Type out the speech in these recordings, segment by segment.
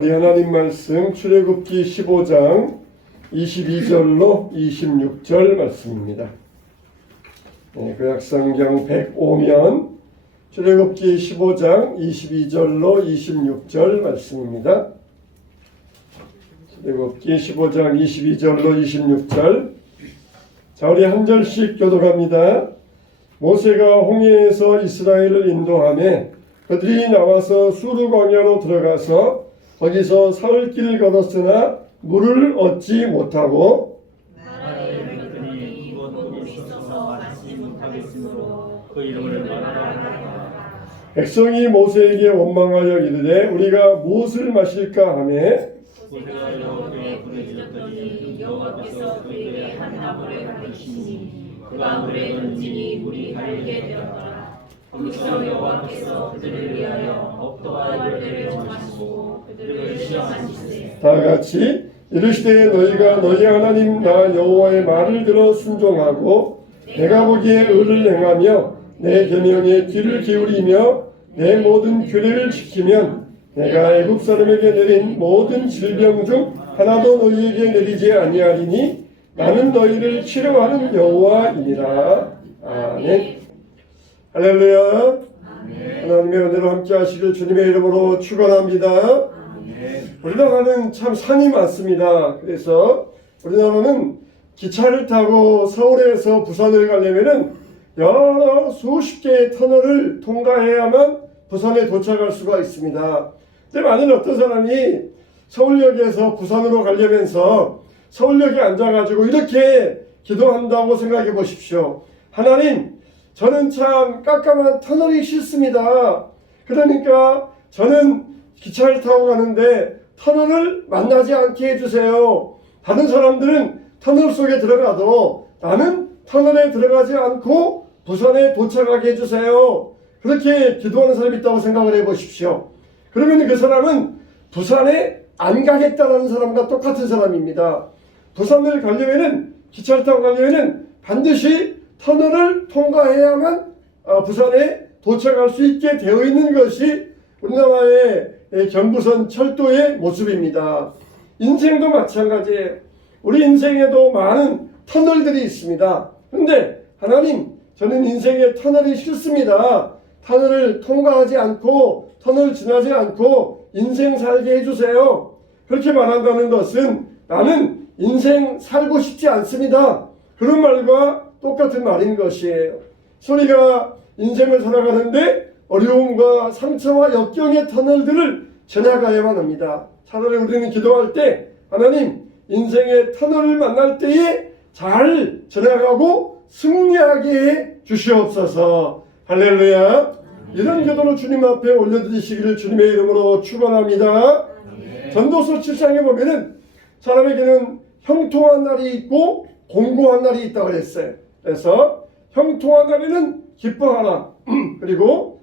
우리 하나님 말씀 출애굽기 15장 22절로 26절 말씀입니다. 구약성경 105면 출애굽기 15장 22절로 26절 말씀입니다. 출애굽기 15장 22절로 26절. 자, 우리 한 절씩 교독합니다. 모세가 홍해에서 이스라엘을 인도하며 그들이 나와서 수르 광야로 들어가서 거기서 사흘 길을 걸었으나 물을 얻지 못하고 나라의 그들이 이곳 물이 있어서 마시지 못하겠으므로 그 이름을 말하라. 백성이 모세에게 원망하여 이르되 우리가 무엇을 마실까 하매 모세가 여호와께 부르짖었더니 여호와께서 그에게 한 나무를 가르치시니 그가 물에 던지니 물이 갈게 되었더라. 거기서 여호와께서 그들을 위하여 억도와 열대를 정하시고 그들을 시험하시되 다 같이 이르시되 너희가 너희 하나님 나 여호와의 말을 들어 순종하고 내가 보기에 의를 행하며 내 계명에 귀를 기울이며 내 모든 규례를 지키면 내가 애굽 사람에게 내린 모든 질병 중 하나도 너희에게 내리지 아니하리니 나는 너희를 치료하는 여호와이니라. 아멘. 할렐루야. 하나님의 은혜로 함께 하시길 주님의 이름으로 축원합니다. 우리나라는 참 산이 많습니다. 그래서 우리나라는 기차를 타고 서울에서 부산을 가려면은 여러 수십 개의 터널을 통과해야만 부산에 도착할 수가 있습니다. 근데 만일 어떤 사람이 서울역에서 부산으로 가려면서 서울역에 앉아가지고 이렇게 기도한다고 생각해 보십시오. 하나님, 저는 참 깜깜한 터널이 싫습니다. 그러니까 저는 기차를 타고 가는데 터널을 만나지 않게 해주세요. 다른 사람들은 터널 속에 들어가도 나는 터널에 들어가지 않고 부산에 도착하게 해주세요. 그렇게 기도하는 사람이 있다고 생각을 해보십시오. 그러면 그 사람은 부산에 안 가겠다라는 사람과 똑같은 사람입니다. 부산을 가려면은 기차를 타고 가려면은 반드시 터널을 통과해야만 부산에 도착할 수 있게 되어 있는 것이 우리나라의 경부선 철도의 모습입니다. 인생도 마찬가지예요. 우리 인생에도 많은 터널들이 있습니다. 그런데 하나님, 저는 인생의 터널이 싫습니다. 터널을 통과하지 않고 터널 지나지 않고 인생 살게 해주세요. 그렇게 말한다는 것은 나는 인생 살고 싶지 않습니다. 그런 말과 똑같은 말인 것이에요. 우리가 인생을 살아가는데 어려움과 상처와 역경의 터널들을 지나가야만 합니다. 차라리 우리는 기도할 때 하나님, 인생의 터널을 만날 때에 잘 지나가고 승리하게 해 주시옵소서. 할렐루야. 이런 기도로 주님 앞에 올려드리시기를 주님의 이름으로 축원합니다. 전도서 7장에 보면은 사람에게는 형통한 날이 있고 공고한 날이 있다고 그랬어요. 그래서 형통한 날에는 기뻐하라. 그리고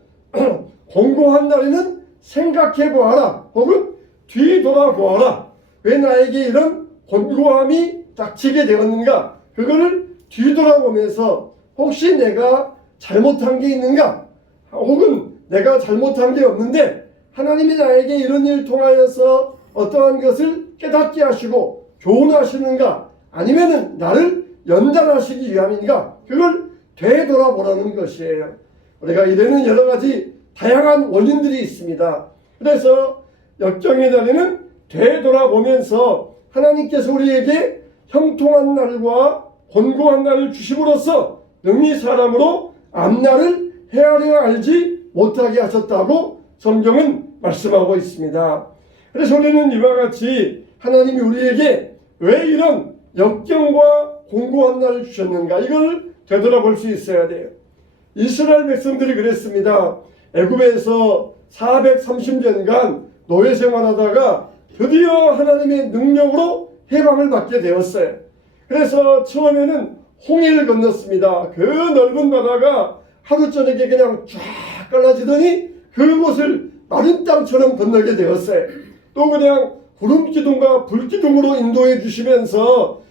공고한 날에는 생각해 보아라. 혹은 뒤돌아보아라. 왜 나에게 이런 곤고함이 닥치게 되었는가? 그거를 뒤돌아보면서 혹시 내가 잘못한 게 있는가? 혹은 내가 잘못한 게 없는데 하나님이 나에게 이런 일을 통하여서 어떠한 것을 깨닫게 하시고 교훈하시는가? 아니면은 나를 연단하시기 위함인가? 그걸 되돌아보라는 것이에요. 우리가 이래는 여러 가지 다양한 원인들이 있습니다. 그래서 역경의 날에는 되돌아보면서 하나님께서 우리에게 형통한 날과 곤고한 날을 주심으로써 능히 사람으로 앞날을 헤아려 알지 못하게 하셨다고 성경은 말씀하고 있습니다. 그래서 우리는 이와 같이 하나님이 우리에게 왜 이런 역경과 공고한 날을 주셨는가, 이걸 되돌아볼 수 있어야 돼요. 이스라엘 백성들이 그랬습니다. 애굽에서 430년간 노예 생활하다가 드디어 하나님의 능력으로 해방을 받게 되었어요. 그래서 처음에는 홍해를 건넜습니다. 그 넓은 바다가 하루 저녁에 그냥 쫙 갈라지더니 그곳을 마른 땅처럼 건너게 되었어요. 또 그냥 구름 기둥과 불 기둥으로 인도해 주시면서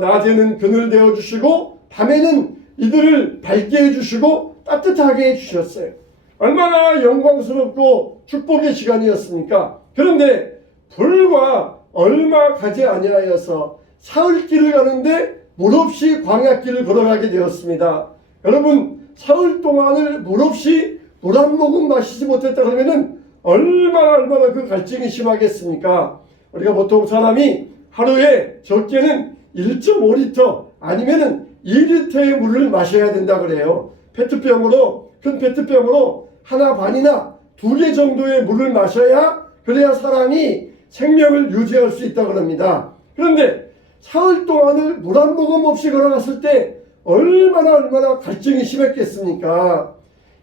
낮에는 그늘 되어 주시고 밤에는 이들을 밝게 해 주시고 따뜻하게 해 주셨어요. 얼마나 영광스럽고 축복의 시간이었습니까? 그런데 불과 얼마 가지 아니하여서 사흘길을 가는데 물 없이 광야길을 걸어가게 되었습니다. 여러분, 사흘 동안을 물 없이 물 한 모금 마시지 못했다 그러면은 얼마나 그 갈증이 심하겠습니까? 우리가 보통 사람이 하루에 적게는 1.5리터 아니면은 2리터의 물을 마셔야 된다 그래요. 페트병으로, 큰 페트병으로 하나 반이나 2개 정도의 물을 마셔야 그래야 사람이 생명을 유지할 수 있다 그럽니다. 그런데 사흘 동안을 물 한 모금 없이 걸어갔을 때 얼마나 갈증이 심했겠습니까?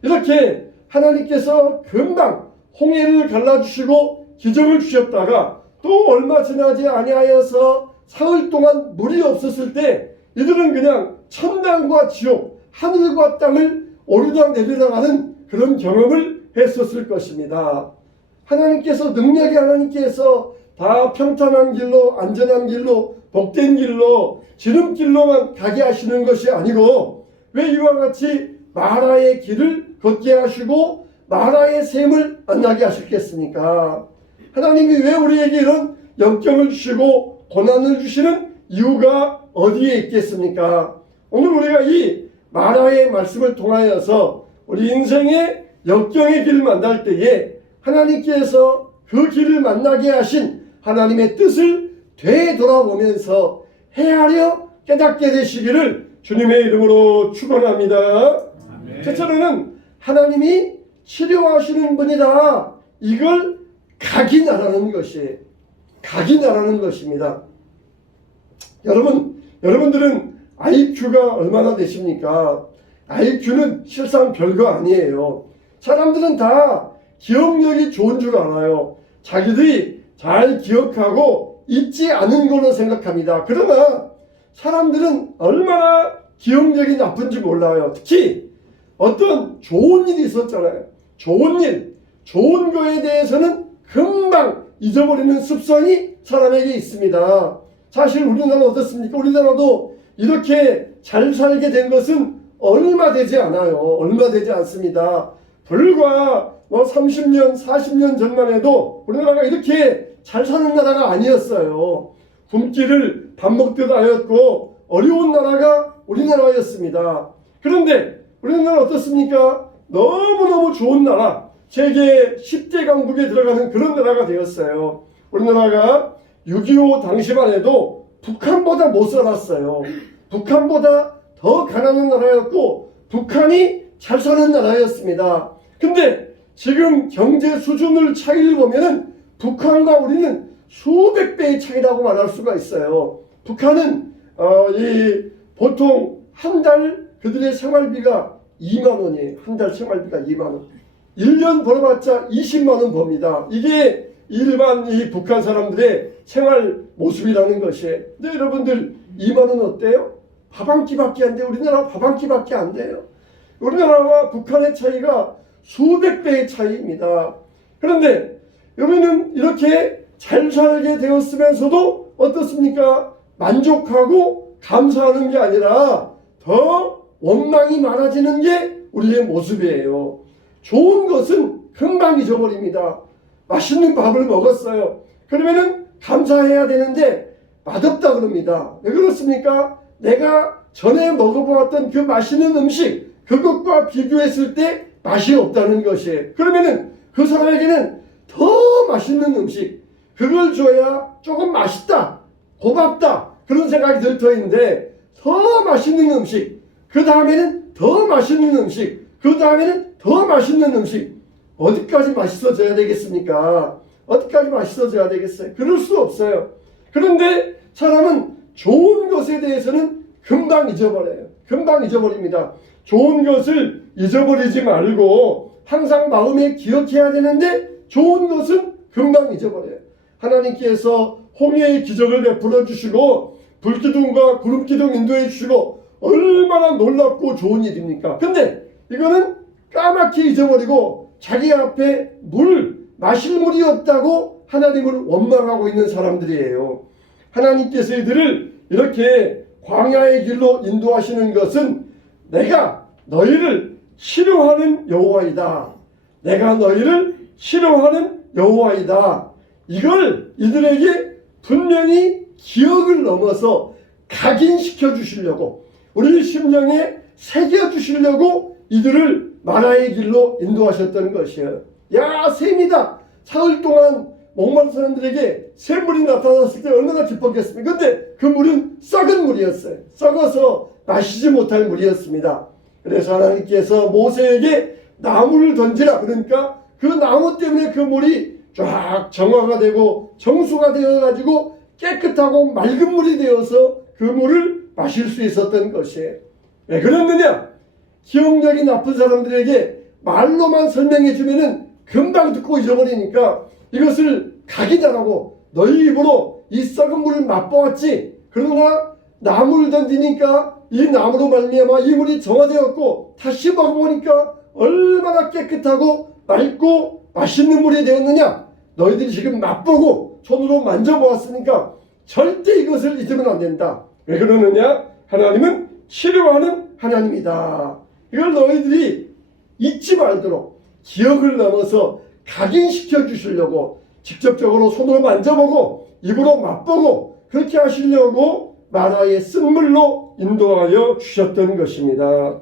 이렇게 하나님께서 금방 홍해를 갈라주시고 기적을 주셨다가 또 얼마 지나지 아니하여서 사흘 동안 물이 없었을 때 이들은 그냥 천당과 지옥, 하늘과 땅을 오르락 내리락 하는 그런 경험을 했었을 것입니다. 하나님께서, 능력의 하나님께서 다 평탄한 길로, 안전한 길로, 복된 길로, 지름길로만 가게 하시는 것이 아니고 왜 이와 같이 마라의 길을 걷게 하시고 마라의 샘을 만나게 하셨겠습니까? 하나님이 왜 우리에게 이런 역경을 주시고 고난을 주시는 이유가 어디에 있겠습니까? 오늘 우리가 이 마라의 말씀을 통하여서 우리 인생의 역경의 길을 만날 때에 하나님께서 그 길을 만나게 하신 하나님의 뜻을 되돌아보면서 헤아려 깨닫게 되시기를 주님의 이름으로 축원합니다. 첫째로는 하나님이 치료하시는 분이다. 이걸 각인하라는 것입니다. 여러분들은 IQ가 얼마나 되십니까? IQ는 실상 별거 아니에요. 사람들은 다 기억력이 좋은 줄 알아요. 자기들이 잘 기억하고 잊지 않은 걸로 생각합니다. 그러나 사람들은 얼마나 기억력이 나쁜지 몰라요. 특히 어떤 좋은 일이 있었잖아요. 좋은 거에 대해서는 금방 잊어버리는 습성이 사람에게 있습니다. 사실 우리나라는 어떻습니까? 우리나라도 이렇게 잘 살게 된 것은 얼마 되지 않아요. 얼마 되지 않습니다. 불과 30년, 40년 전만 해도 우리나라가 이렇게 잘 사는 나라가 아니었어요. 굶기를 밥 먹듯 하였고 어려운 나라가 우리나라였습니다. 그런데 우리나라 어떻습니까? 너무너무 좋은 나라, 세계 10대 강국에 들어가는 그런 나라가 되었어요. 우리나라가 6.25 당시만 해도 북한보다 못 살았어요. 북한보다 더 가난한 나라였고 북한이 잘 사는 나라였습니다. 근데 지금 경제 수준을 차이를 보면은 북한과 우리는 수백 배의 차이라고 말할 수가 있어요. 북한은 보통 한 달 그들의 생활비가 2만 원이에요. 한 달 생활비가 2만 원. 1년 벌어봤자 20만 원 법니다. 이게 일반 이 북한 사람들의 생활 모습이라는 것이에요. 근데 여러분들 2만 원 어때요? 밥 한 끼밖에 안 돼요. 우리나라 밥 한 끼밖에 안 돼요. 우리나라와 북한의 차이가 수백 배의 차이입니다. 그런데 여기는 이렇게 잘 살게 되었으면서도 어떻습니까? 만족하고 감사하는 게 아니라 더 원망이 많아지는 게 우리의 모습이에요. 좋은 것은 금방 잊어버립니다. 맛있는 밥을 먹었어요. 그러면은 감사해야 되는데 맛없다 그럽니다. 왜 그렇습니까? 내가 전에 먹어보았던 그 맛있는 음식, 그것과 비교했을 때 맛이 없다는 것이에요. 그러면은 그 사람에게는 더 맛있는 음식, 그걸 줘야 조금 맛있다, 고맙다 그런 생각이 들 터인데 더 맛있는 음식, 그 다음에는 더 맛있는 음식, 그 다음에는 더 맛있는 음식. 어디까지 맛있어져야 되겠습니까? 어디까지 맛있어져야 되겠어요? 그럴 수 없어요. 그런데 사람은 좋은 것에 대해서는 금방 잊어버려요. 금방 잊어버립니다. 좋은 것을 잊어버리지 말고 항상 마음에 기억해야 되는데 좋은 것은 금방 잊어버려요. 하나님께서 홍해의 기적을 베풀어 주시고 불기둥과 구름기둥 인도해 주시고 얼마나 놀랍고 좋은 일입니까? 근데 이거는 까맣게 잊어버리고 자기 앞에 마실 물이 없다고 하나님을 원망하고 있는 사람들이에요. 하나님께서 이들을 이렇게 광야의 길로 인도하시는 것은 내가 너희를 치료하는 여호와이다. 내가 너희를 치료하는 여호와이다. 이걸 이들에게 분명히 기억을 넘어서 각인시켜 주시려고, 우리 심령에 새겨 주시려고 이들을 마라의 길로 인도하셨던 것이에요. 야, 샘이다. 사흘 동안 목마른 사람들에게 샘물이 나타났을 때 얼마나 기뻤겠습니까? 근데 그 물은 썩은 물이었어요. 썩어서 마시지 못할 물이었습니다. 그래서 하나님께서 모세에게 나무를 던지라. 그러니까 그 나무 때문에 그 물이 쫙 정화가 되고 정수가 되어가지고 깨끗하고 맑은 물이 되어서 그 물을 마실 수 있었던 것이에요. 왜 그랬느냐? 기억력이 나쁜 사람들에게 말로만 설명해 주면은 금방 듣고 잊어버리니까 이것을 각이다라고, 너희 입으로 이 썩은 물을 맛보았지. 그러나 나무를 던지니까 이 나무로 말미암아 이 물이 정화되었고 다시 먹어보니까 얼마나 깨끗하고 맑고 맛있는 물이 되었느냐. 너희들이 지금 맛보고 손으로 만져보았으니까 절대 이것을 잊으면 안 된다. 왜 그러느냐? 하나님은 치료하는 하나님이다. 이걸 너희들이 잊지 말도록 기억을 넘어서 각인시켜 주시려고 직접적으로 손으로 만져보고 입으로 맛보고 그렇게 하시려고 마라의 쓴물로 인도하여 주셨던 것입니다.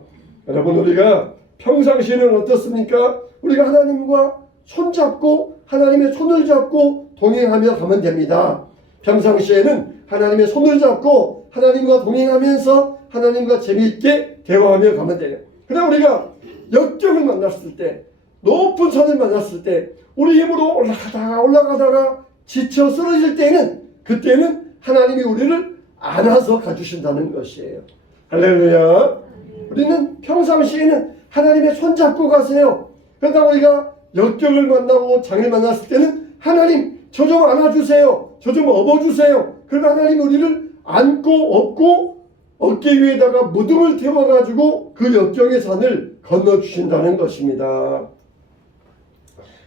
여러분, 우리가 평상시에는 어떻습니까? 우리가 하나님과 손잡고 하나님의 손을 잡고 동행하며 가면 됩니다. 평상시에는 하나님의 손을 잡고 하나님과 동행하면서 하나님과 재미있게 대화하며 가면 돼요. 그러나 우리가 역경을 만났을 때, 높은 산을 만났을 때, 우리 힘으로 올라가다가 지쳐 쓰러질 때에는, 그때는 하나님이 우리를 안아서 가주신다는 것이에요. 할렐루야. 우리는 평상시에는 하나님의 손 잡고 가세요. 그러다 우리가 역경을 만나고 장애를 만났을 때는 하나님 저 좀 안아주세요. 저 좀 업어주세요. 그러나 하나님이 우리를 안고 업고 어깨 위에다가 무등을 태워가지고 그 역경의 산을 건너주신다는 것입니다.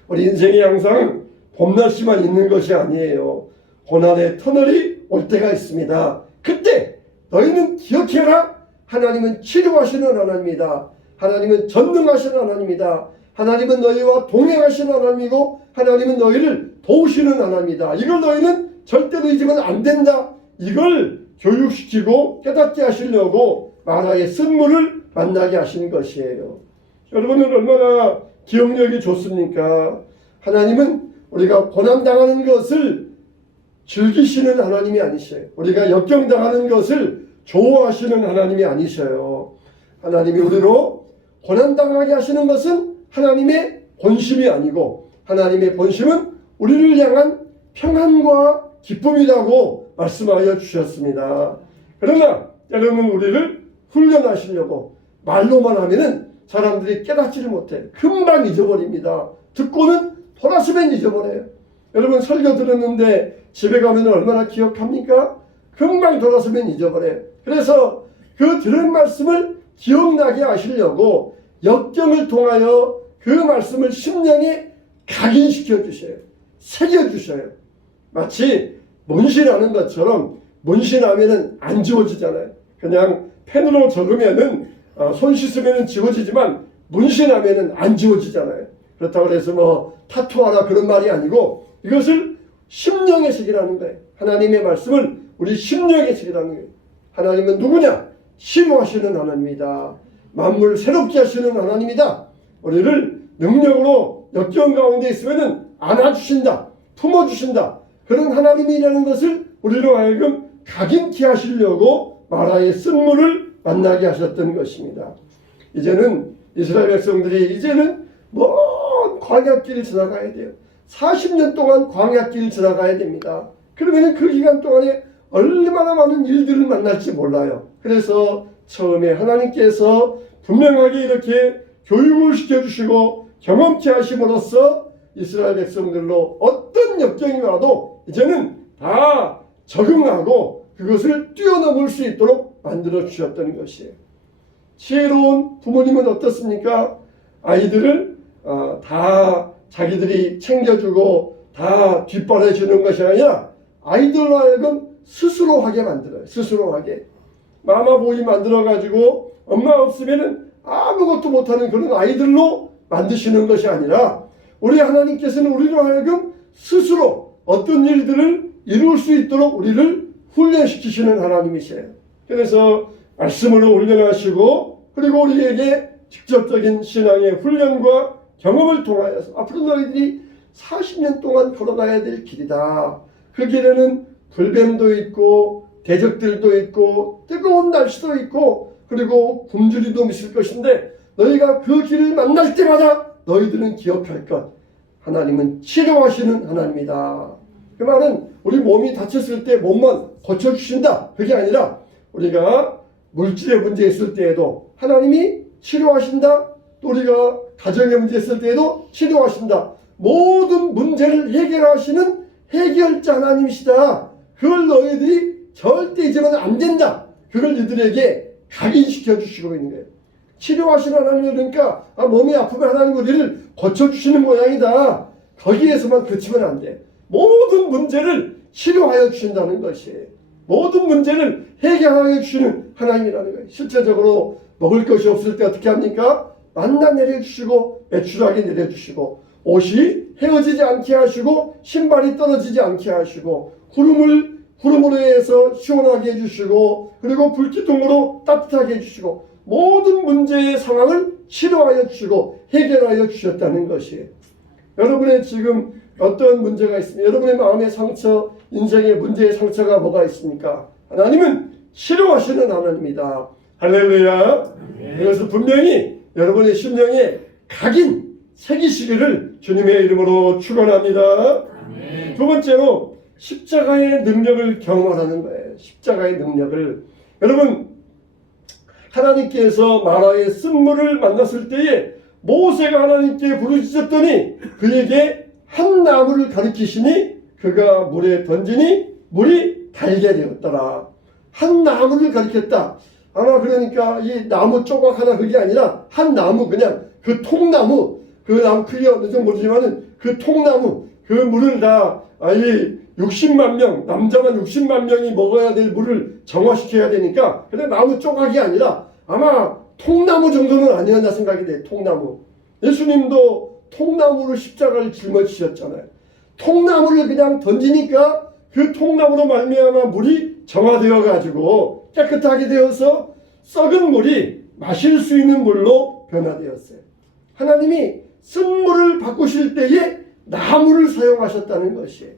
우리 인생이 항상 봄날씨만 있는 것이 아니에요. 고난의 터널이 올 때가 있습니다. 그때 너희는 기억해라. 하나님은 치료하시는 하나님이다. 하나님은 전능하시는 하나님이다. 하나님은 너희와 동행하시는 하나님이고 하나님은 너희를 도우시는 하나님이다. 이걸 너희는 절대로 잊으면 안 된다. 이걸 교육시키고 깨닫게 하시려고 마라의 쓴물을 만나게 하신 것이에요. 여러분은 얼마나 기억력이 좋습니까? 하나님은 우리가 고난당하는 것을 즐기시는 하나님이 아니셔요. 우리가 역경당하는 것을 좋아하시는 하나님이 아니셔요. 하나님이 우리로 고난당하게 하시는 것은 하나님의 본심이 아니고 하나님의 본심은 우리를 향한 평안과 기쁨이라고 말씀하여 주셨습니다. 그러나 여러분, 우리를 훈련하시려고 말로만 하면은 사람들이 깨닫지를 못해. 금방 잊어버립니다. 듣고는 돌아서면 잊어버려요. 여러분, 설교 들었는데 집에 가면 얼마나 기억합니까? 금방 돌아서면 잊어버려요. 그래서 그 들은 말씀을 기억나게 하시려고 역경을 통하여 그 말씀을 심령에 각인시켜 주셔요. 새겨 주셔요. 마치 문신하는 것처럼, 문신하면은 안 지워지잖아요. 그냥 펜으로 적으면은 손 씻으면은 지워지지만 문신하면은 안 지워지잖아요. 그렇다고 해서 뭐 타투하라 그런 말이 아니고 이것을 심령에 새기라는 거예요. 하나님의 말씀을 우리 심령에 새기라는 거예요. 하나님은 누구냐? 치료하시는 하나님이다. 만물 새롭게 하시는 하나님이다. 우리를 능력으로 역경 가운데 있으면은 안아주신다. 품어주신다. 그런 하나님이라는 것을 우리로 하여금 각인케 하시려고 마라의 쓴물을 만나게 하셨던 것입니다. 이제는 이스라엘 백성들이 이제는 먼 광야길을 지나가야 돼요. 40년 동안 광야길을 지나가야 됩니다. 그러면 그 기간 동안에 얼마나 많은 일들을 만날지 몰라요. 그래서 처음에 하나님께서 분명하게 이렇게 교육을 시켜주시고 경험케 하심으로써 이스라엘 백성들로 어떤 역경이 와도 이제는 다 적응하고 그것을 뛰어넘을 수 있도록 만들어 주셨던 것이에요. 지혜로운 부모님은 어떻습니까? 아이들을 다 자기들이 챙겨주고 다 뒷바라지 주는 것이 아니라 아이들로 하여금 스스로 하게 만들어요. 스스로 하게. 마마보이 만들어가지고 엄마 없으면은 아무것도 못하는 그런 아이들로 만드시는 것이 아니라 우리 하나님께서는 우리로 하여금 스스로 어떤 일들을 이룰 수 있도록 우리를 훈련시키시는 하나님이세요. 그래서 말씀으로 훈련하시고 그리고 우리에게 직접적인 신앙의 훈련과 경험을 통하여서 앞으로 너희들이 40년 동안 걸어가야 될 길이다. 그 길에는 불뱀도 있고 대적들도 있고 뜨거운 날씨도 있고 그리고 굶주리도 있을 것인데 너희가 그 길을 만날 때마다 너희들은 기억할 것. 하나님은 치료하시는 하나님이다. 그 말은 우리 몸이 다쳤을 때 몸만 고쳐주신다. 그게 아니라 우리가 물질의 문제 있을 때에도 하나님이 치료하신다. 또 우리가 가정의 문제 있을 때에도 치료하신다. 모든 문제를 해결하시는 해결자 하나님이시다. 그걸 너희들이 절대 잊으면 안 된다. 그걸 이들에게 각인시켜 주시고 있는 거예요. 치료하시는 하나님 그러니까 몸이 아프면 하나님 우리를 고쳐주시는 모양이다. 거기에서만 그치면 안 돼. 모든 문제를 치료하여 주신다는 것이에요. 모든 문제를 해결하여 주시는 하나님이라는 거예요. 실제적으로 먹을 것이 없을 때 어떻게 합니까? 만나 내려주시고 매출하게 내려주시고 옷이 헤어지지 않게 하시고 신발이 떨어지지 않게 하시고 구름으로 해서 시원하게 해주시고 그리고 불기둥으로 따뜻하게 해주시고 모든 문제의 상황을 치료하여 주시고 해결하여 주셨다는 것이에요. 여러분의 지금 어떤 문제가 있습니까? 여러분의 마음의 상처, 인생의 문제의 상처가 뭐가 있습니까? 하나님은 치료하시는 하나님이다. 할렐루야. 그래서 분명히 여러분의 심령에 각인 새기시기를 주님의 이름으로 축원합니다. 두 번째로 십자가의 능력을 경험하는 거예요. 십자가의 능력을. 여러분 하나님께서 마라의 쓴물을 만났을 때에 모세가 하나님께 부르짖었더니 그에게 한 나무를 가리키시니 그가 물에 던지니 물이 달게 되었더라. 한 나무를 가리켰다. 아마 그러니까 이 나무 조각 하나 그게 아니라 한 나무 그냥 그 통나무 그 나무 크기가 어느 정도 모르지만은 그 통나무 그 물을 다 이 60만 명 남자만 60만 명이 먹어야 될 물을 정화시켜야 되니까 근데 나무 조각이 아니라 아마 통나무 정도는 아니었나 생각이 돼. 통나무. 예수님도 통나무를 십자가를 짊어지셨잖아요. 통나무를 그냥 던지니까 그 통나무로 말미암아 물이 정화되어 가지고 깨끗하게 되어서 썩은 물이 마실 수 있는 물로 변화되었어요. 하나님이 쓴 물을 바꾸실 때에 나무를 사용하셨다는 것이에요.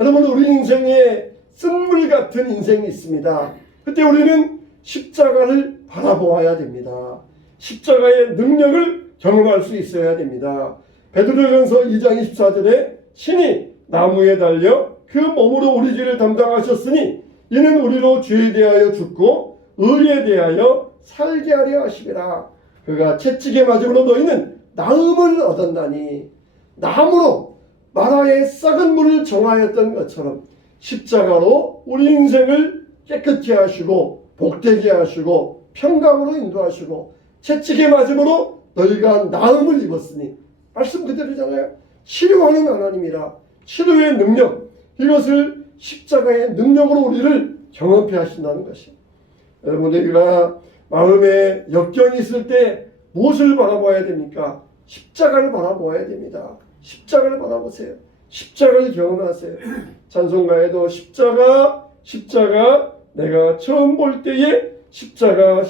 여러분 우리 인생에 쓴물 같은 인생이 있습니다. 그때 우리는 십자가를 바라보아야 됩니다. 십자가의 능력을 경험할 수 있어야 됩니다. 베드로전서 2장 24절에 신이 나무에 달려 그 몸으로 우리 죄를 담당하셨으니 이는 우리로 죄에 대하여 죽고 의에 대하여 살게 하려 하심이라. 그가 채찍에 맞음으로 너희는 나음을 얻었나니. 나무로 마라의 썩은 물을 정하였던 것처럼 십자가로 우리 인생을 깨끗게 하시고 복되게 하시고 평강으로 인도하시고 채찍에 맞음으로 너희가 나음을 입었으니 말씀 그대로잖아요. 치료하는 하나님이라. 치료의 능력 이것을 십자가의 능력으로 우리를 경험케 하신다는 것이에요. 여러분 우리가 마음에 역경이 있을 때 무엇을 바라봐야 됩니까? 십자가를 바라봐야 됩니다. 십자가를 바라보세요. 십자가를 경험하세요. 찬송가에도 십자가 내가 처음 볼 때에 십자가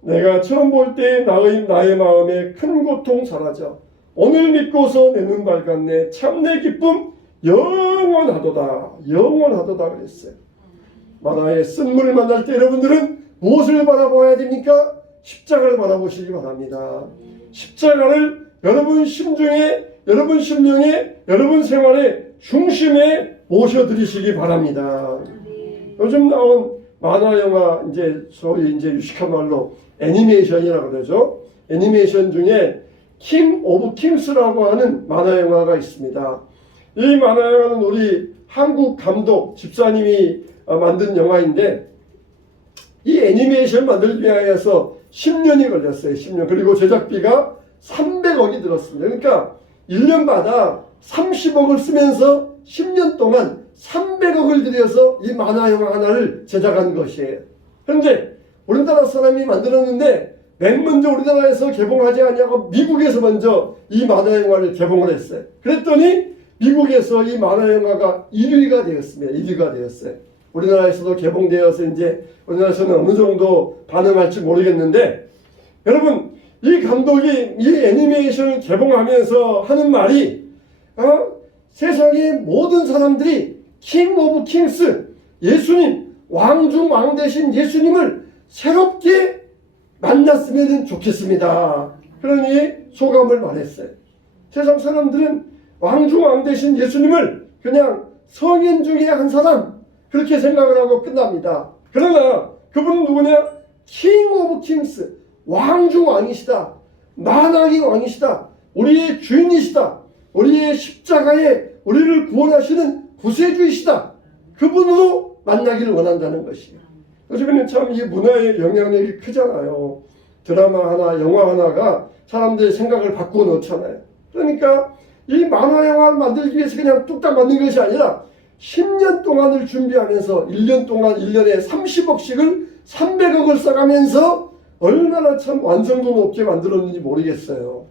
내가 처음 볼 때에 나의 마음에 큰 고통 사라져 오늘 믿고서 내 눈 밝았네 참내 기쁨 영원하도다 그랬어요. 마라의 쓴물을 만날 때 여러분들은 무엇을 바라봐야 됩니까? 십자가를 바라보시기 바랍니다. 십자가를 여러분 심중에 여러분 심령에 여러분 생활의 중심에 모셔드리시기 바랍니다. 요즘 나온 만화 영화 소위 유식한 말로 애니메이션이라고 그러죠. 애니메이션 중에 킹 오브 킹스라고 하는 만화 영화가 있습니다. 이 만화 영화는 우리 한국 감독 집사님이 만든 영화인데 이 애니메이션 만들기 위해서 10년이 걸렸어요. 10년. 그리고 제작비가 300억이 들었습니다. 그러니까 1년마다 30억을 쓰면서 10년 동안 300억을 들여서 이 만화 영화 하나를 제작한 것이에요. 현재 우리나라 사람이 만들었는데 맨 먼저 우리나라에서 개봉하지 않냐고 미국에서 먼저 이 만화 영화를 개봉을 했어요. 그랬더니 미국에서 이 만화 영화가 1위가 되었습니다. 1위가 되었어요. 우리나라에서도 개봉되어서 이제 우리나라에서는 어느 정도 반응할지 모르겠는데, 여러분 이 감독이 이 애니메이션을 개봉하면서 하는 말이 세상의 모든 사람들이 킹 오브 킹스, 예수님, 왕 중 왕 되신 예수님을 새롭게 만났으면 좋겠습니다. 그러니 소감을 말했어요. 세상 사람들은 왕 중 왕 되신 예수님을 그냥 성인 중에 한 사람 그렇게 생각을 하고 끝납니다. 그러나 그분은 누구냐? 킹 오브 킹스, 왕 중 왕이시다. 만왕의 왕이시다. 우리의 주인이시다. 우리의 십자가에 우리를 구원하시는 구세주이시다. 그분으로 만나기를 원한다는 것이에요. 요즘에는 참 이 문화의 영향력이 크잖아요. 드라마 하나, 영화 하나가 사람들의 생각을 바꾸어 놓잖아요. 그러니까 이 만화 영화를 만들기 위해서 그냥 뚝딱 만든 것이 아니라 10년 동안을 준비하면서 1년 동안 1년에 30억씩을 300억을 써가면서 얼마나 참 완성도 높게 만들었는지 모르겠어요.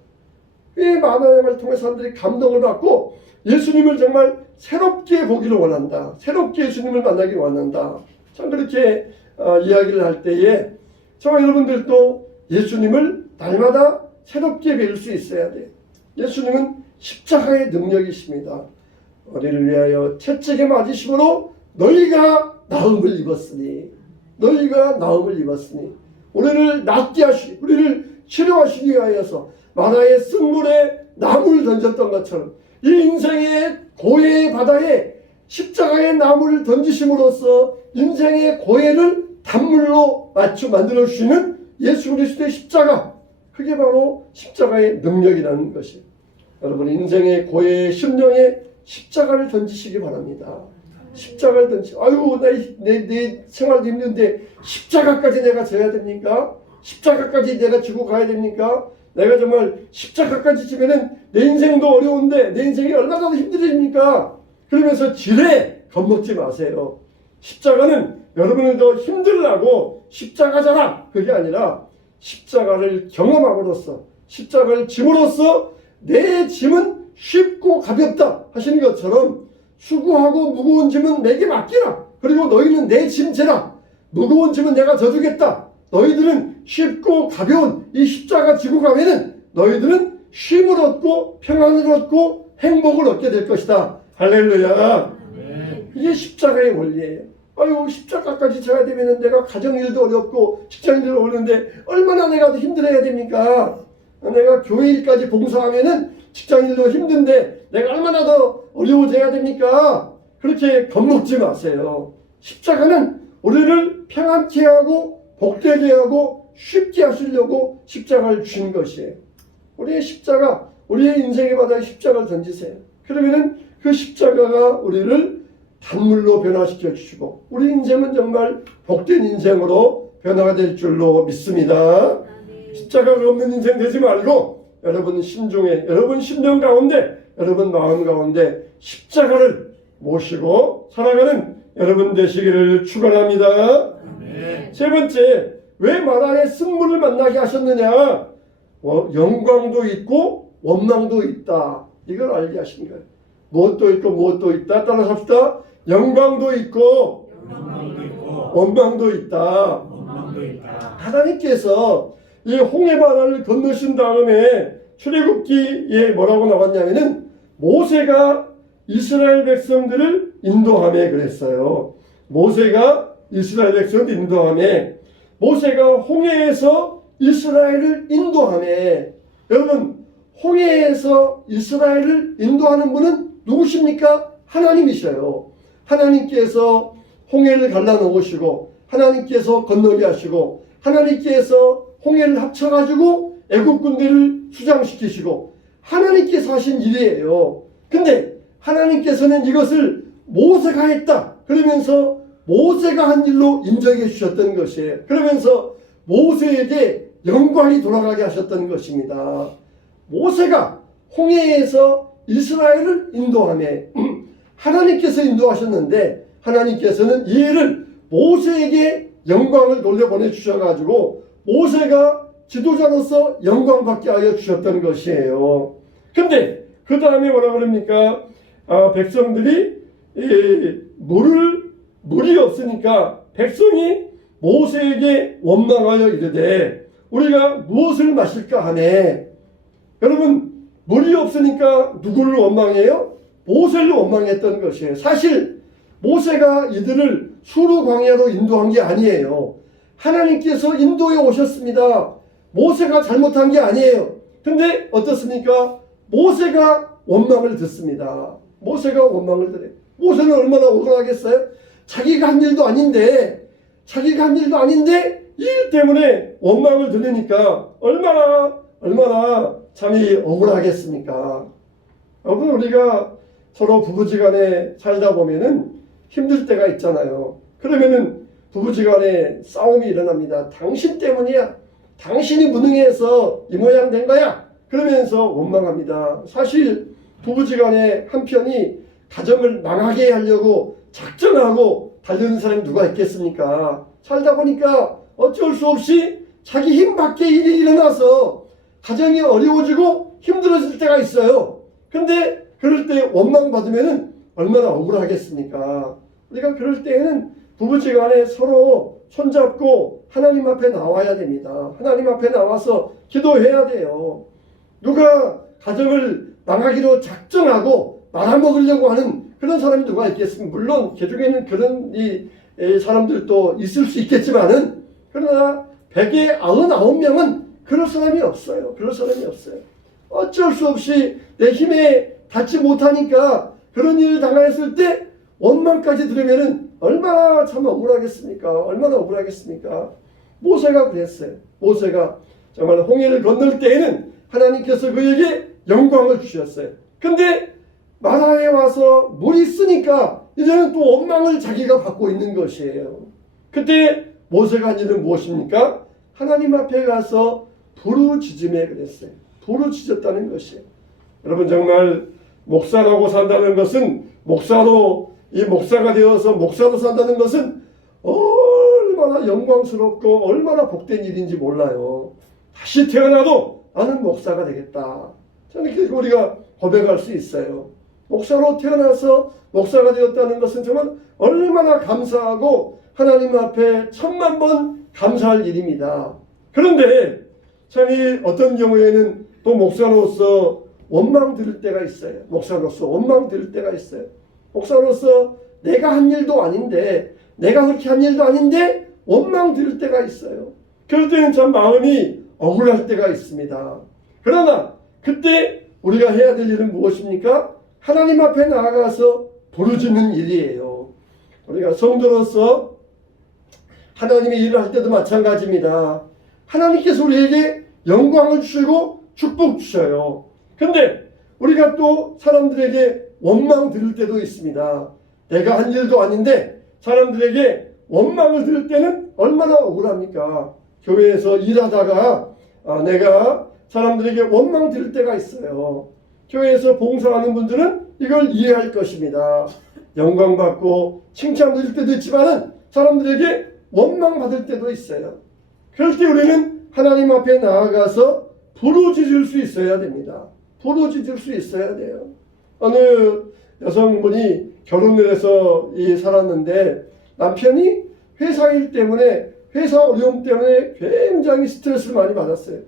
이 만화 영화를 통해 사람들이 감동을 받고 예수님을 정말 새롭게 보기를 원한다. 새롭게 예수님을 만나기를 원한다. 참 그렇게 이야기를 할 때에 저와 여러분들도 예수님을 날마다 새롭게 배울 수 있어야 돼요. 예수님은 십자가의 능력이십니다. 우리를 위하여 채찍에 맞으심으로 너희가 나음을 입었으니, 너희가 나음을 입었으니, 우리를 낫게 하시, 우리를 치료하시기 위하여서 만화의 쓴물에 나무를 던졌던 것처럼 이 인생의 고해의 바다에 십자가의 나무를 던지심으로써 인생의 고해를 단물로 만들어 주시는 예수 그리스도의 십자가, 그게 바로 십자가의 능력이라는 것이에요. 여러분 인생의 고해의 심령에 십자가를 던지시기 바랍니다. 십자가를 아유 내 생활도 힘든데 십자가까지 내가 져야 됩니까? 십자가까지 내가 지고 가야 됩니까? 내가 정말 십자가까지 지면은 내 인생도 어려운데 내 인생이 얼마나 더 힘들입니까? 그러면서 지레 겁먹지 마세요. 십자가는 여러분을 더 힘들라고 십자가잖아, 그게 아니라 십자가를 경험함으로써, 십자가를 짐으로써 내 짐은 쉽고 가볍다 하시는 것처럼 수고하고 무거운 짐은 내게 맡기라. 그리고 너희는 내 짐 재라. 무거운 짐은 내가 져주겠다. 너희들은 쉽고 가벼운 이 십자가 지고 가면은 너희들은 쉼을 얻고 평안을 얻고 행복을 얻게 될 것이다. 할렐루야. 이게 십자가의 원리예요. 아유 십자가까지 져야 되면은 내가 가정일도 어렵고 직장일도 어려운데 얼마나 내가 더 힘들어야 됩니까? 내가 교회일까지 봉사하면은 직장일도 힘든데 내가 얼마나 더 어려워져야 됩니까? 그렇게 겁먹지 마세요. 십자가는 우리를 평안케 하고 복되게 하고 쉽게 하시려고 십자가를 주신 것이에요. 우리의 십자가, 우리의 인생의 바다에 십자가를 던지세요. 그러면은 그 십자가가 우리를 단물로 변화시켜 주시고 우리 인생은 정말 복된 인생으로 변화가 될 줄로 믿습니다. 십자가가 없는 인생 되지 말고 여러분 심중에, 여러분 심령 가운데, 여러분 마음 가운데 십자가를 모시고 살아가는 여러분 되시기를 축원합니다. 세 번째, 왜 만화의 쓴물을 만나게 하셨느냐? 영광도 있고 원망도 있다. 이걸 알게 하신 거예요. 무엇도 있고 무엇도 있다. 따라서 합시다. 영광도 있고 원망도 있다. 하나님께서 이 홍해바다를 건너신 다음에 출애굽기에 뭐라고 나왔냐면은 모세가 이스라엘 백성들을 인도함에 그랬어요. 모세가 이스라엘 백성을 인도함에, 모세가 홍해에서 이스라엘을 인도함에, 여러분 홍해에서 이스라엘을 인도하는 분은 누구십니까? 하나님이셔요. 하나님께서 홍해를 갈라놓으시고 하나님께서 건너게 하시고 하나님께서 홍해를 합쳐가지고 애국 군대를 수장시키시고 하나님께서 하신 일이에요. 근데 하나님께서는 이것을 모세가 했다 그러면서 모세가 한 일로 인정해 주셨던 것이에요. 그러면서 모세에게 영광이 돌아가게 하셨던 것입니다. 모세가 홍해에서 이스라엘을 인도하며 하나님께서 인도하셨는데 하나님께서는 이 일을 모세에게 영광을 돌려보내 주셔가지고 모세가 지도자로서 영광받게 하여 주셨던 것이에요. 근데 그 다음에 뭐라 그럽니까? 백성들이 물이 없으니까 백성이 모세에게 원망하여 이르되 우리가 무엇을 마실까 하네. 여러분, 물이 없으니까 누구를 원망해요? 모세를 원망했던 것이에요. 사실 모세가 이들을 수르 광야로 인도한 게 아니에요. 하나님께서 인도에 오셨습니다. 모세가 잘못한 게 아니에요. 근데 어떻습니까? 모세가 원망을 듣습니다. 모세가 원망을 들어요. 모세는 얼마나 억울하겠어요? 자기가 한 일도 아닌데 이 일 때문에 원망을 들으니까 얼마나 참이 억울하겠습니까? 여러분, 우리가 서로 부부지간에 살다 보면은 힘들 때가 있잖아요. 그러면은 부부지간에 싸움이 일어납니다. 당신 때문이야. 당신이 무능해서 이 모양 된 거야. 그러면서 원망합니다. 사실 부부지간에 한편이 가정을 망하게 하려고 작정하고 달려는 사람이 누가 있겠습니까? 살다 보니까 어쩔 수 없이 자기 힘 밖에 일이 일어나서 가정이 어려워지고 힘들어질 때가 있어요. 근데 그럴 때 원망받으면 얼마나 억울하겠습니까? 우리가 그럴 때에는 부부지간에 서로 손잡고 하나님 앞에 나와야 됩니다. 하나님 앞에 나와서 기도해야 돼요. 누가 가정을 망하기로 작정하고 말아먹으려고 하는 그런 사람이 누가 있겠습니까? 물론 그 중에는 그런 사람들도 있을 수 있겠지만은, 그러나 100에 99명은 그럴 사람이 없어요. 그럴 사람이 없어요. 어쩔 수 없이 내 힘에 닿지 못하니까 그런 일을 당했을 때 원망까지 들으면은 얼마나 참 억울하겠습니까? 얼마나 억울하겠습니까? 모세가 그랬어요. 모세가 정말 홍해를 건널 때에는 하나님께서 그에게 영광을 주셨어요. 근데 마라에 와서 물이 있으니까 이제는 또 원망을 자기가 받고 있는 것이에요. 그때 모세가 한 일은 무엇입니까? 하나님 앞에 가서 부르짖음에 그랬어요. 부르짖었다는 것이에요. 여러분, 정말 목사라고 산다는 것은 목사가 되어서 목사로 산다는 것은 얼마나 영광스럽고 얼마나 복된 일인지 몰라요. 다시 태어나도 나는 목사가 되겠다. 저는 그렇게 우리가 고백할 수 있어요. 목사로 태어나서 목사가 되었다는 것은 정말 얼마나 감사하고 하나님 앞에 1000만 번 감사할 일입니다. 그런데 참이 어떤 경우에는 또 목사로서 원망 들을 때가 있어요. 목사로서 원망 들을 때가 있어요. 목사로서 내가 한 일도 아닌데, 내가 그렇게 한 일도 아닌데 원망 들을 때가 있어요. 그럴 때는 참 마음이 억울할 때가 있습니다. 그러나 그때 우리가 해야 될 일은 무엇입니까? 하나님 앞에 나아가서 부르짖는 일이에요. 우리가 성도로서 하나님의 일을 할 때도 마찬가지입니다. 하나님께서 우리에게 영광을 주시고 축복 주셔요. 근데 우리가 또 사람들에게 원망 들을 때도 있습니다. 내가 한 일도 아닌데 사람들에게 원망을 들을 때는 얼마나 억울합니까? 교회에서 일하다가 내가 사람들에게 원망 들을 때가 있어요. 교회에서 봉사하는 분들은 이걸 이해할 것입니다. 영광받고 칭찬받을 때도 있지만 사람들에게 원망받을 때도 있어요. 그럴 때 우리는 하나님 앞에 나아가서 부르짖을 수 있어야 됩니다. 부르짖을 수 있어야 돼요. 어느 여성분이 결혼을 해서 살았는데 남편이 회사 일 때문에, 회사 어려움 때문에 굉장히 스트레스를 많이 받았어요.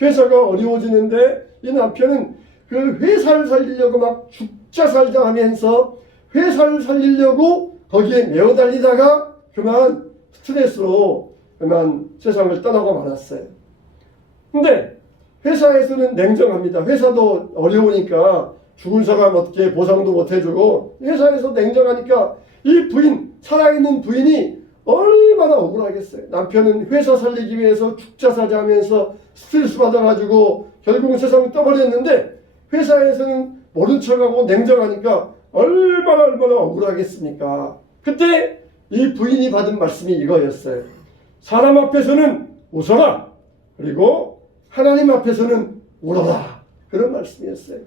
회사가 어려워지는데 이 남편은 그 회사를 살리려고 막 죽자 살자 하면서 회사를 살리려고 거기에 매어 달리다가 그만 스트레스로 그만 세상을 떠나고 말았어요. 근데 회사에서는 냉정합니다. 회사도 어려우니까 죽은 사람 어떻게 보상도 못 해주고 회사에서 냉정하니까 이 부인, 살아있는 부인이 얼마나 억울하겠어요. 남편은 회사 살리기 위해서 죽자 살자 하면서 스트레스 받아가지고 결국은 세상을 떠버렸는데 회사에서는 모른 척하고 냉정하니까 얼마나 억울하겠습니까? 그때 이 부인이 받은 말씀이 이거였어요. 사람 앞에서는 웃어라. 그리고 하나님 앞에서는 울어라. 그런 말씀이었어요.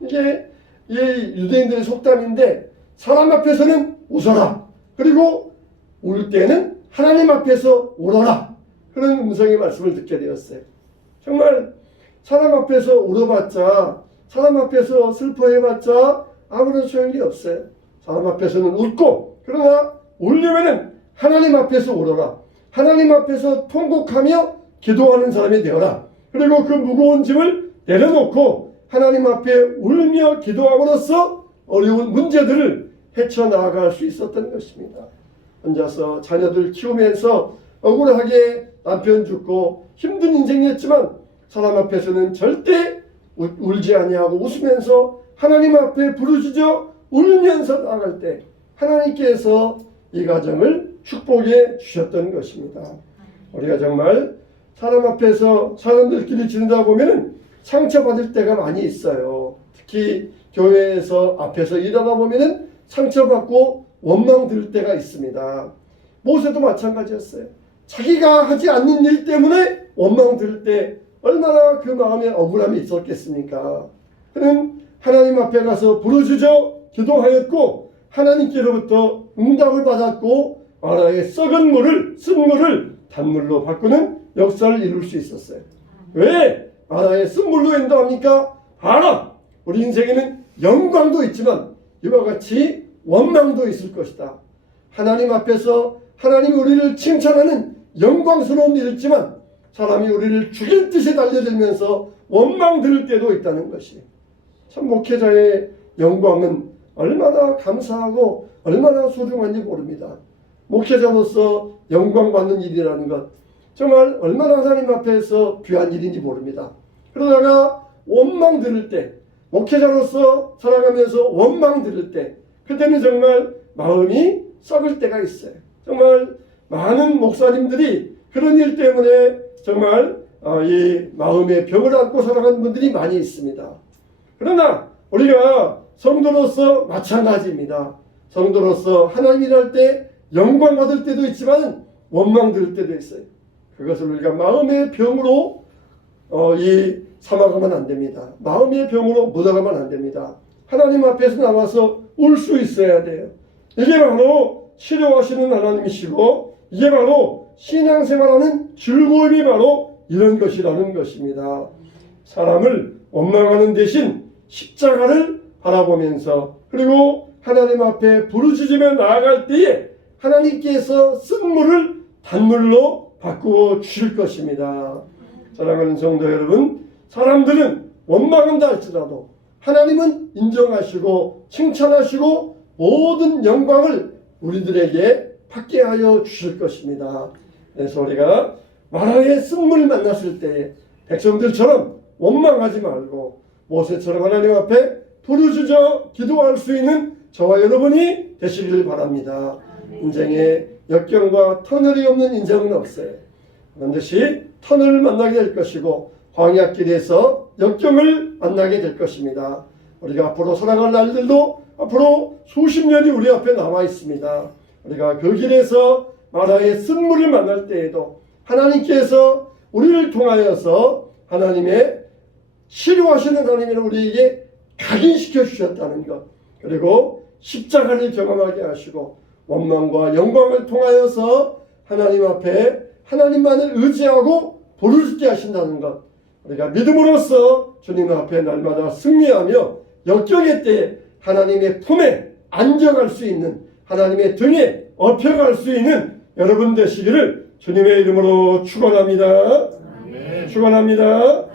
이게 유대인들의 속담인데 사람 앞에서는 웃어라. 그리고 울 때는 하나님 앞에서 울어라. 그런 음성의 말씀을 듣게 되었어요. 정말 사람 앞에서 울어봤자, 사람 앞에서 슬퍼해봤자 아무런 소용이 없어요. 사람 앞에서는 웃고, 그러나 울려면은 하나님 앞에서 울어라. 하나님 앞에서 통곡하며 기도하는 사람이 되어라. 그리고 그 무거운 짐을 내려놓고 하나님 앞에 울며 기도함으로써 어려운 문제들을 헤쳐나갈 수 있었던 것입니다. 혼자서 자녀들 키우면서 억울하게 남편 죽고 힘든 인생이었지만 사람 앞에서는 절대 울지 아니하고 웃으면서 하나님 앞에 부르짖어 울면서 나아갈 때 하나님께서 이 가정을 축복해 주셨던 것입니다. 우리가 정말 사람 앞에서 사람들끼리 지내다 보면 상처받을 때가 많이 있어요. 특히 교회에서 앞에서 일하다 보면 상처받고 원망 들 때가 있습니다. 모세도 마찬가지였어요. 자기가 하지 않는 일 때문에 원망 들 때 얼마나 그 마음에 억울함이 있었겠습니까? 그는 하나님 앞에 가서 부르짖어 기도하였고 하나님께로부터 응답을 받았고 마라의 썩은 물을 쓴 물을 단물로 바꾸는 역사를 이룰 수 있었어요. 왜 마라의 쓴 물로 인도합니까? 봐라, 우리 인생에는 영광도 있지만 이와 같이 원망도 있을 것이다. 하나님 앞에서 하나님이 우리를 칭찬하는 영광스러운 일이 있지만 사람이 우리를 죽일 듯이 달려들면서 원망 들을 때도 있다는 것이, 참 목회자의 영광은 얼마나 감사하고 얼마나 소중한지 모릅니다. 목회자로서 영광받는 일이라는 것 정말 얼마나 하나님 앞에서 귀한 일인지 모릅니다. 그러다가 원망 들을 때, 목회자로서 살아가면서 원망 들을 때 그때는 정말 마음이 썩을 때가 있어요. 정말 많은 목사님들이 그런 일 때문에 정말 이 마음의 병을 안고 살아가는 분들이 많이 있습니다. 그러나 우리가 성도로서 마찬가지입니다. 성도로서 하나님 일할 때 영광 받을 때도 있지만 원망 들을 때도 있어요. 그것을 우리가 마음의 병으로 삼아가면 안 됩니다. 마음의 병으로 묻어가면 안 됩니다. 하나님 앞에서 나와서 울 수 있어야 돼요. 이게 바로 치료하시는 하나님이시고 이게 바로 신앙생활하는 즐거움이 바로 이런 것이라는 것입니다. 사람을 원망하는 대신 십자가를 바라보면서 그리고 하나님 앞에 부르짖으며 나아갈 때에 하나님께서 쓴 물을 단물로 바꾸어 주실 것입니다. 사랑하는 성도 여러분, 사람들은 원망한다 할지라도 하나님은 인정하시고 칭찬하시고 모든 영광을 우리들에게 받게 하여 주실 것입니다. 그래서 우리가 마라의 쓴물을 만났을 때 백성들처럼 원망하지 말고 모세처럼 하나님 앞에 부르짖어 기도할 수 있는 저와 여러분이 되시기를 바랍니다. 인생에 역경과 터널이 없는 인생은 없어요. 반드시 터널을 만나게 될 것이고 광야길에서 역경을 만나게 될 것입니다. 우리가 앞으로 살아갈 날들도 앞으로 수십 년이 우리 앞에 남아 있습니다. 우리가 그 길에서 마라의 쓴물을 만날 때에도 하나님께서 우리를 통하여서 하나님의 치료하시는 하나님을 우리에게 각인시켜 주셨다는 것, 그리고 십자가를 경험하게 하시고 원망과 영광을 통하여서 하나님 앞에 하나님만을 의지하고 부르짖게 하신다는 것, 우리가 믿음으로써 주님 앞에 날마다 승리하며 역경의 때에 하나님의 품에 앉아갈 수 있는, 하나님의 등에 업혀갈 수 있는 여러분 되시기를 주님의 이름으로 축원합니다. 축원합니다.